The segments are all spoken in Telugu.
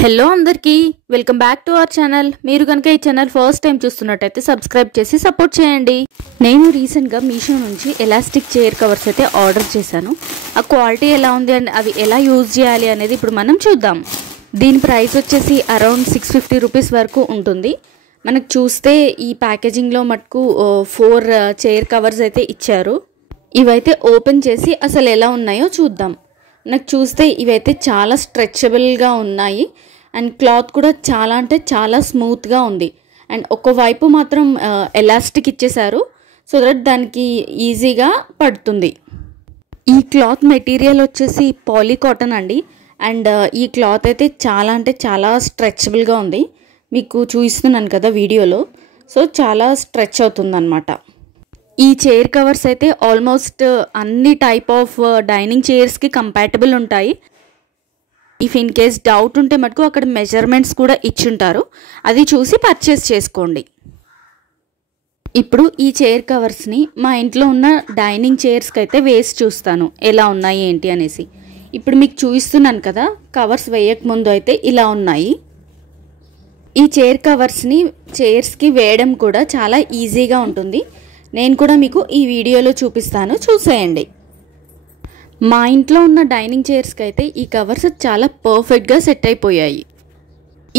హలో అందరికీ welcome back to our channel. మీరు కనుక ఈ ఛానల్ ఫస్ట్ టైం చూస్తున్నట్టయితే సబ్స్క్రైబ్ చేసి సపోర్ట్ చేయండి. నేను రీసెంట్గా మీషో నుంచి ఎలాస్టిక్ చైర్ కవర్స్ అయితే ఆర్డర్ చేశాను. ఆ క్వాలిటీ ఎలా ఉంది అండ్ అవి ఎలా యూజ్ చేయాలి అనేది ఇప్పుడు మనం చూద్దాం. దీని ప్రైస్ వచ్చేసి అరౌండ్ 650 రూపీస్ వరకు ఉంటుంది. మనకు చూస్తే ఈ ప్యాకేజింగ్లో మటుకు 4 చైర్ కవర్స్ అయితే ఇచ్చారు. ఇవైతే ఓపెన్ చేసి అసలు ఎలా ఉన్నాయో చూద్దాం. నాకు చూస్తే ఇవైతే చాలా స్ట్రెచబుల్గా ఉన్నాయి అండ్ క్లాత్ కూడా చాలా అంటే చాలా స్మూత్గా ఉంది. అండ్ ఒకవైపు మాత్రం ఎలాస్టిక్ ఇచ్చేసారు సో దట్ దానికి ఈజీగా పడుతుంది. ఈ క్లాత్ మెటీరియల్ వచ్చేసి పాలీ కాటన్ అండి. అండ్ ఈ క్లాత్ అయితే చాలా అంటే చాలా స్ట్రెచబుల్గా ఉంది. మీకు చూపిస్తున్నాను కదా వీడియోలో. సో చాలా స్ట్రెచ్ అవుతుంది అన్నమాట. ఈ చైర్ కవర్స్ అయితే ఆల్మోస్ట్ అన్ని టైప్ ఆఫ్ డైనింగ్ చైర్స్కి కంపాటబుల్ ఉంటాయి. ఇఫ్ ఇన్ కేస్ డౌట్ ఉంటే మటుకు అక్కడ మెజర్మెంట్స్ కూడా ఇచ్చుంటారు, అది చూసి పర్చేస్ చేసుకోండి. ఇప్పుడు ఈ చైర్ కవర్స్ని మా ఇంట్లో ఉన్న డైనింగ్ చైర్స్కి అయితే వేసి చూస్తాను ఎలా ఉన్నాయి ఏంటి అనేసి. ఇప్పుడు మీకు చూపిస్తున్నాను కదా, కవర్స్ వేయకముందు అయితే ఇలా ఉన్నాయి. ఈ చైర్ కవర్స్ని చైర్స్కి వేయడం కూడా చాలా ఈజీగా ఉంటుంది. నేను కూడా మీకు ఈ వీడియోలో చూపిస్తాను, చూసేయండి. మా ఇంట్లో ఉన్న డైనింగ్ చైర్స్కి అయితే ఈ కవర్స్ చాలా పర్ఫెక్ట్గా సెట్ అయిపోయాయి.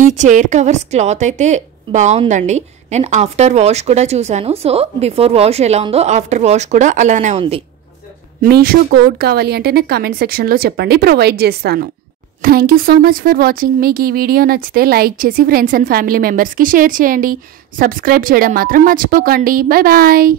ఈ చైర్ కవర్స్ క్లాత్ అయితే బాగుందండి. నేను ఆఫ్టర్ వాష్ కూడా చూశాను. సో బిఫోర్ వాష్ ఎలా ఉందో ఆఫ్టర్ వాష్ కూడా అలానే ఉంది. మీషో కోడ్ కావాలి అంటే నాకు కమెంట్ సెక్షన్లో చెప్పండి, ప్రొవైడ్ చేస్తాను. Thank you so much for watching. మీకు ఈ వీడియో నచ్చితే లైక్ చేసి ఫ్రెండ్స్ అండ్ ఫ్యామిలీ మెంబర్స్కి షేర్ చేయండి. సబ్స్క్రైబ్ చేయడం మాత్రం మర్చిపోకండి. Bye bye.